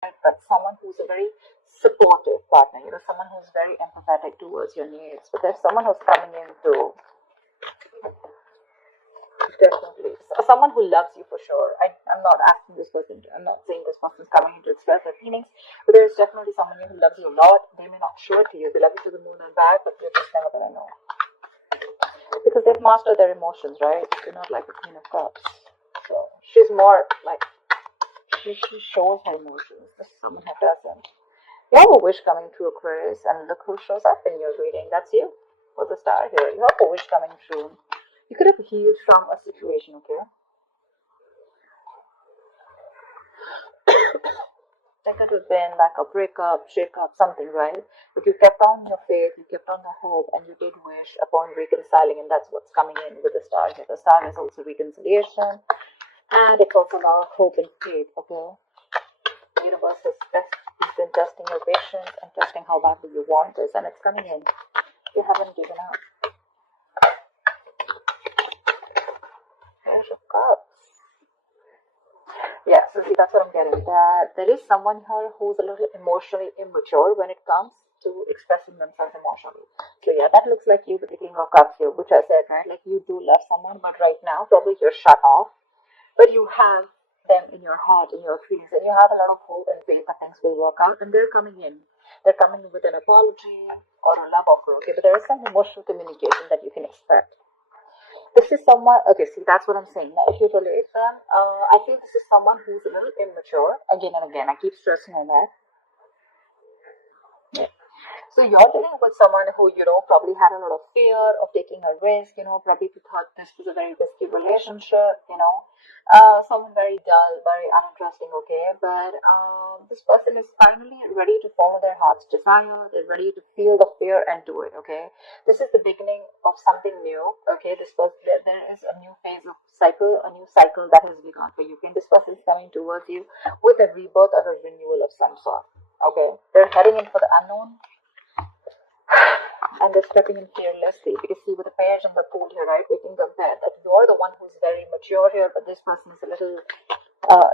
but someone who's a very supportive partner, someone who's very empathetic towards your needs. But there's someone who's coming in to definitely, someone who loves you for sure. I'm not asking this person, I'm not saying this person's coming in to express their feelings, but there's definitely someone who loves you a lot. They may not show it to you, they love you to the moon and back, but you're just never gonna know. Because they've mastered their emotions, right? They're not like the Queen of Cups. So she's more like, she shows her emotions. This is someone who doesn't. You have a wish coming true, Aquarius, and look who shows up in your reading. That's you, for the star here. You have a wish coming true. You could have healed from a situation, okay? That could have been like a breakup, shake-up, something, right? But you kept on your faith, you kept on the hope, and you did wish upon reconciling, and that's what's coming in with the star here. The star is also reconciliation, and it's also about hope and faith, okay? The universe has been testing your patience and testing how badly you want this, and it's coming in. You haven't given up. Page of Cups. Yeah, so see, that's what I'm getting. That there is someone here who's a little emotionally immature when it comes to expressing themselves emotionally. So yeah, that looks like you with the King of Cups here, which I said, right? Like you do love someone, but right now probably you're shut off. But you have them in your heart, in your feelings, and you have a lot of hope and faith that things will work out. And they're coming in. They're coming with an apology or a love offer, okay? But there is some emotional communication that you can expect. This is someone, okay, see, that's what I'm saying. Now, if you relate them, I feel this is someone who's a little immature. Again and again, I keep stressing on that. Yeah. So you're dealing with someone who, probably had a lot of fear of taking a risk, probably thought this was a very risky relationship, someone very dull, very uninteresting, okay? But this person is finally ready to follow their heart's desire. They're ready to feel the fear and do it, okay? This is the beginning of something new, okay? This person, there is a new phase of cycle, a new cycle that has begun for you. Okay? This person is coming towards you with a rebirth or a renewal of some sort, okay? They're heading in for the unknown, and they're stepping in fearlessly, because see, with the pairs and the pool here, right, we can compare that you're the one who's very mature here, but this person is a little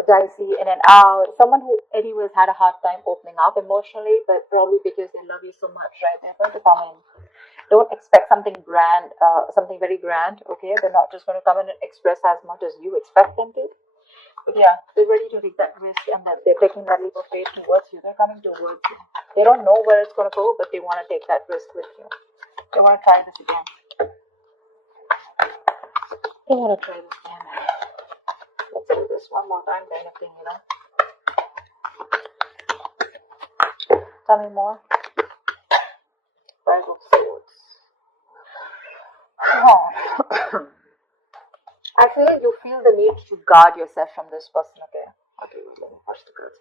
dicey in and out. Someone who anyways had a hard time opening up emotionally, but probably because they love you so much, right, they're going to come in. Don't expect something grand, something very grand, okay? They're not just going to come in and express as much as you expect them to. But yeah, they're ready to take that risk, and that they're taking that leap of faith towards you. They're coming towards you. They don't know where it's going to go, but they want to take that risk with you. They want to try this again. They want to try this again. Let's do this one more time, kind of thing, Tell me more. Virgo Swords. I feel you feel the need to guard yourself from this person, okay? Okay, let me watch the cards.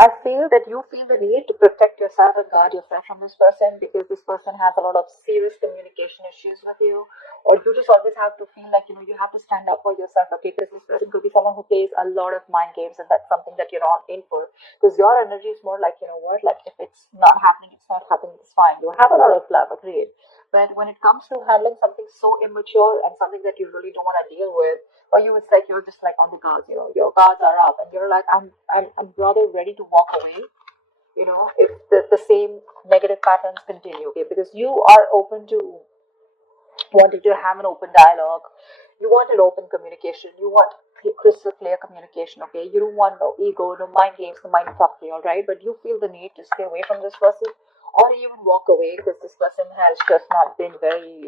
I feel that you feel the need to protect yourself and guard yourself from this person, because this person has a lot of serious communication issues with you, or you just always have to feel like you have to stand up for yourself, okay? Because this person could be someone who plays a lot of mind games, and that's something that you're not in for. Because your energy is more like, what, like if it's not happening, it's not happening, it's fine. You have a lot of love, agreed. But when it comes to handling something so immature and something that you really don't want to deal with, for you it's like you're just like on the guards, your guards are up, and you're like, I'm rather ready to walk away, if the same negative patterns continue, okay? Because you are open to wanting to have an open dialogue, you want an open communication, you want crystal clear communication, okay? You don't want no ego, no mind games, no mind fuckery, all right? But you feel the need to stay away from this person, or even walk away, because this person has just not been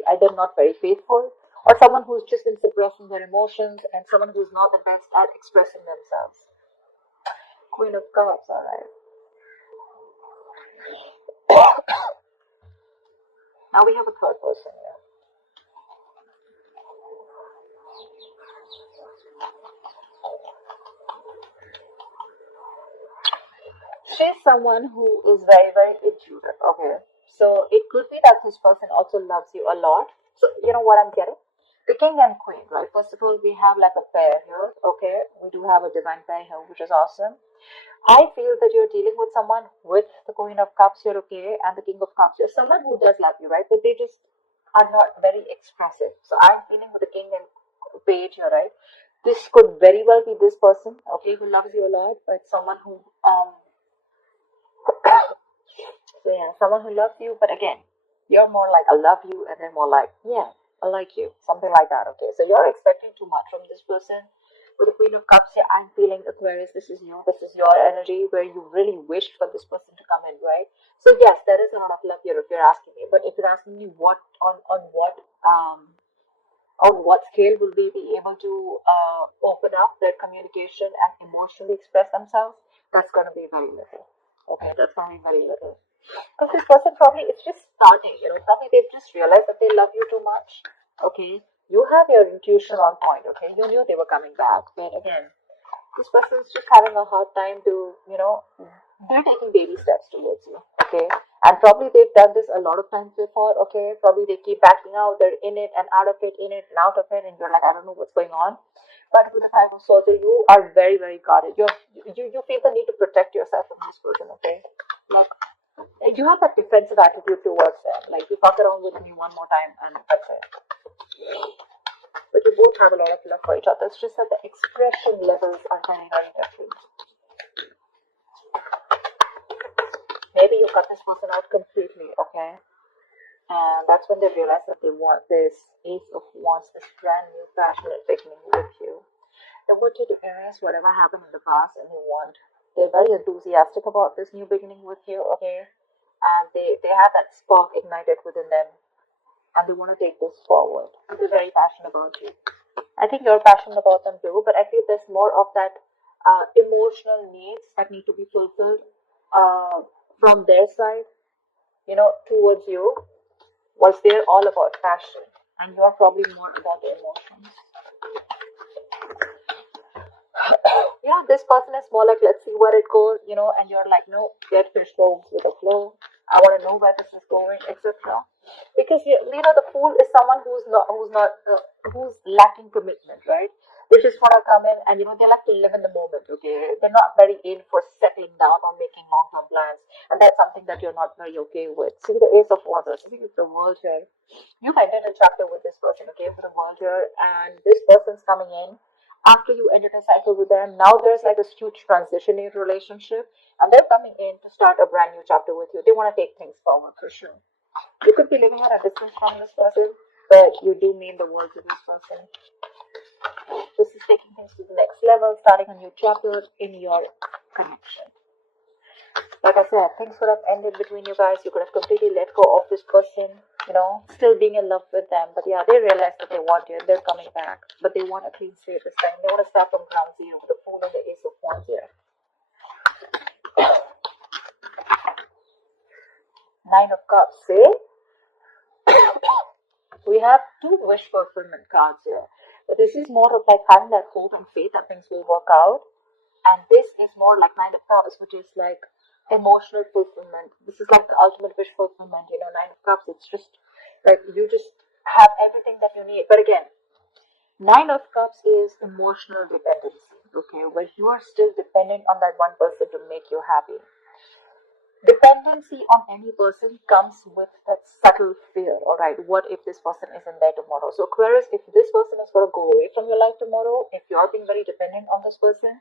either not very faithful, or someone who's just been suppressing their emotions, and someone who's not the best at expressing themselves. Queen of Cups, all right. Now we have a third person here. She's someone who is very, very intuitive, okay? So it could be that this person also loves you a lot. So you know what I'm getting? The king and queen, right? First of all, we have like a pair here, okay? We do have a divine pair here, which is awesome. I feel that you're dealing with someone with the Queen of Cups here, okay, and the King of Cups. You're someone who does love you, right? But they just are not very expressive. So I'm feeling with the King and Page here, right? This could very well be this person, okay, who loves you a lot, but someone who so yeah, someone who loves you, but again, you're more like I love you, and they're more like, yeah, I like you, something like that. Okay, so you're expecting too much from this person. With the Queen of Cups, yeah, I'm feeling Aquarius. This is you. This is your energy where you really wished for this person to come in, right? So yes, there is a lot of love here if you're asking me. But if you're asking me what on what scale will they be able to open up their communication and emotionally express themselves, that's going to be very little. Okay, that's going to be very little. Because this person probably it's just starting, probably they've just realized that they love you too much. Okay, you have your intuition on point. Okay, you knew they were coming back, but again, this person is just having a hard time to, they're taking baby steps towards you. Okay, and probably they've done this a lot of times before. Okay, probably they keep backing out, they're in it and out of it, in it and out of it, and you're like, I don't know what's going on. But with the Five of Swords, you are very, very guarded. You feel the need to protect yourself from this person. Okay, like you have that defensive attitude towards them. Like you fuck around with me one more time and that's it. But you both have a lot of love for each other. It's just that the expression levels are very, very different. Maybe you cut this person out completely, okay? And that's when they realize that they want this Ace of Wands, this brand new passionate beginning with you. They want you to erase whatever happened in the past and they're very enthusiastic about this new beginning with you, okay? And they have that spark ignited within them and they want to take this forward. They're very passionate about you. I think you're passionate about them too, but I feel there's more of that emotional needs that need to be fulfilled from their side, towards you, whilst they're all about passion, and you're probably more about the emotions. Yeah, this person is more like, let's see where it goes, and you're like, no, get fish goes with the flow. I want to know where this is going, etc. Because the fool is someone who's lacking commitment, right? They just want to come in and they like to live in the moment. Okay, they're not very in for settling down or making long-term plans, and that's something that you're not very okay with. See the Ace of Wands. I think it's the World here. You've ended a chapter with this person, okay, for the World here, and this person's coming in after you ended a cycle with them. Now there's like a huge transition in your relationship, and they're coming in to start a brand new chapter with you. They want to take things forward for sure. You could be living at a distance from this person, but you do mean the world to this person. This is taking things to the next level, starting a new chapter in your connection. Like I said, things could have ended between you guys. You could have completely let go of this person, still being in love with them. But yeah, they realize that they want you and they're coming back. But they want a clean slate this time. They want to start from ground zero with the Fool and the Ace of Wands here. Nine of Cups, see? We have two wish fulfillment cards here. But this is more of like having that hope and faith that things will work out. And this is more like Nine of Cups, which is like emotional fulfillment. This is like the ultimate wish fulfillment, Nine of Cups. It's just like you just have everything that you need. But again, Nine of Cups is emotional dependency, okay, where you are still dependent on that one person to make you happy. Dependency on any person comes with that subtle fear. All right, what if this person isn't there tomorrow? So Aquarius, if this person is going to go away from your life tomorrow, if you're being very dependent on this person,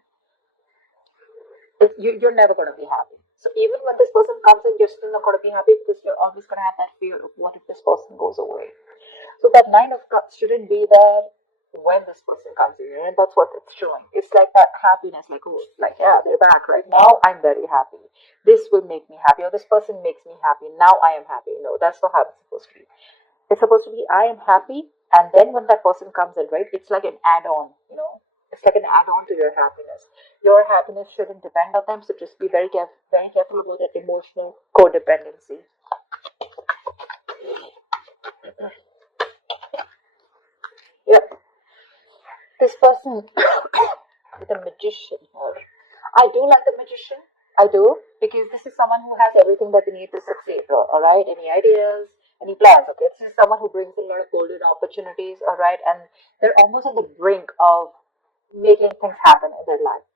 you're never going to be happy. So even when this person comes in, you're still not going to be happy because you're always going to have that fear of what if this person goes away. So that Nine of Cups shouldn't be there when this person comes in, and that's what it's showing. It's like that happiness, like, oh, like, yeah, they're back right now. I'm very happy. This will make me happy, or this person makes me happy. Now I am happy. No, that's not how it's supposed to be. It's supposed to be I am happy, and then when that person comes in, right, it's like an add-on, It's like an add-on to your happiness. Your happiness shouldn't depend on them, so just be very careful about that emotional codependency. Yep. This person with a magician here. I do like the magician. I do, because this is someone who has everything that they need to succeed. Alright? Any ideas? Any plans? Okay. This is someone who brings a lot of golden opportunities, alright, and they're almost on the brink of making things happen in their life.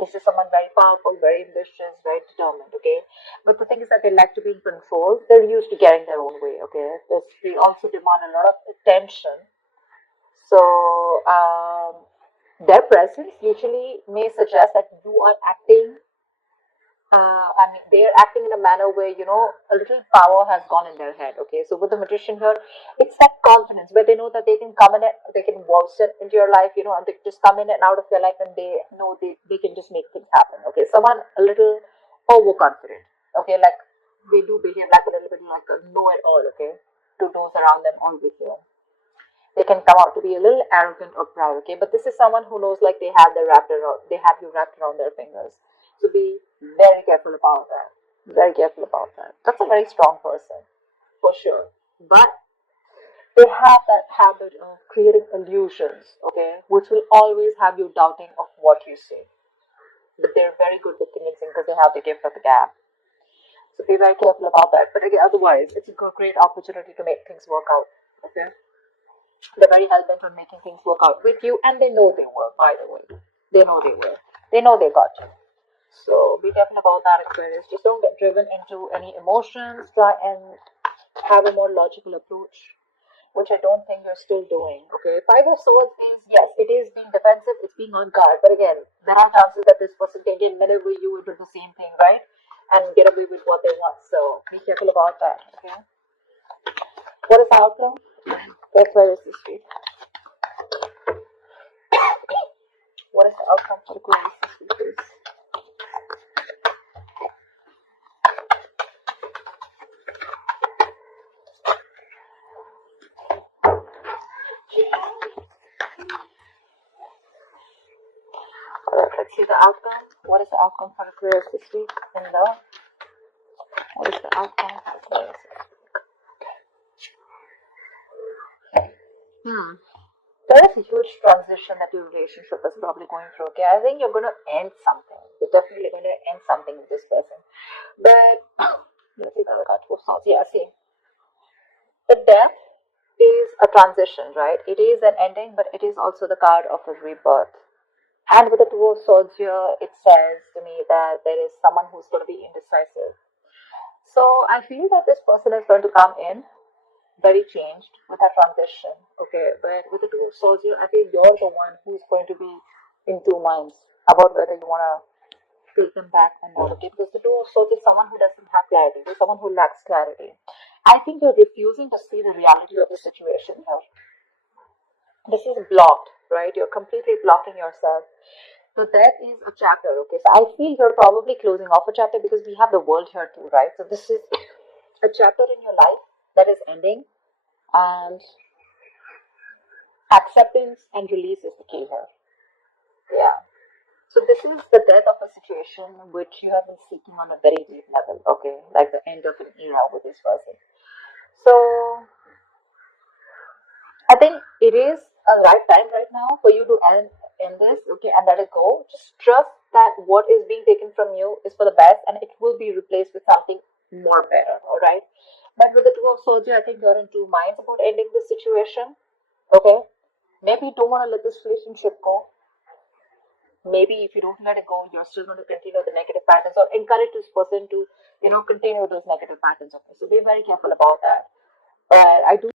This is someone very powerful, very ambitious, very determined, okay? But the thing is that they like to be in control. They're used to getting their own way, okay? They also demand a lot of attention. So, Their presence usually may suggest that you are acting, they're acting in a manner where, a little power has gone in their head. Okay, so with the magician here, it's that confidence where they know that they can come in, they can waltz it into your life, and they just come in and out of your life, and they know they can just make things happen. Okay, someone a little overconfident. Okay, like they do behave like a little bit like a know it all. Okay, to those around them or with you. They can come out to be a little arrogant or proud. Okay, but this is someone who knows like they have you wrapped around their fingers. So be very careful about that. Very careful about that. That's a very strong person, for sure. But they have that habit of creating illusions, okay, which will always have you doubting of what you say. But they're very good with convincing because they have the gift of the gab. So be very careful about that. But again, otherwise, it's a great opportunity to make things work out. Okay, they're very hell bent on making things work out with you, and they know they will. By the way, they know they will. They know they got you. So be careful about that, Aquarius. Just don't get driven into any emotions. Try and have a more logical approach, which I don't think you're still doing. Okay, Five of Swords is, yes, it is being defensive, it's being on guard, but again, there are chances that this person can get maneuver you into the same thing, right? And get away with what they want. So be careful about that. Okay. What is the outcome? That's where is this week. What is the outcome for Aquarius this week, please? Alright, let's see the outcome. What is the outcome for Aquarius this week? What is the outcome for Aquarius? There is a huge transition that your relationship is probably going through. Okay, I think you're going to end something. You're definitely going to end something with this person. But let's see the other card. Yeah, see, the death is a transition, right? It is an ending, but it is also the card of a rebirth. And with the Two of Swords here, it says to me that there is someone who's going to be indecisive. So I feel that this person is going to come in very changed with that transition. Okay, but with the Two of Swords here, I feel you're the one who's going to be in two minds about whether you want to take them back and not. Okay, because the Two of Swords is someone who doesn't have clarity. There's someone who lacks clarity. I think you're refusing to see the reality of the situation here. This is blocked, right? You're completely blocking yourself. So that is a chapter, okay? So I feel you're probably closing off a chapter because we have the world here too, right? So this is a chapter in your life that is ending, and acceptance and release is the key here. Yeah. So this is the death of a situation which you have been seeking on a very deep level, okay? Like the end of an era with this person. So I think it is a right time right now for you to end this, okay, and let it go. Just trust that what is being taken from you is for the best, and it will be replaced with something more better, all right? But with the Two of Swords, I think you're in two minds about ending this situation, okay? Maybe you don't want to let this relationship go. Maybe if you don't let it go, you're still going to continue the negative patterns or encourage this person to, continue those negative patterns, okay? So be very careful about that. But I do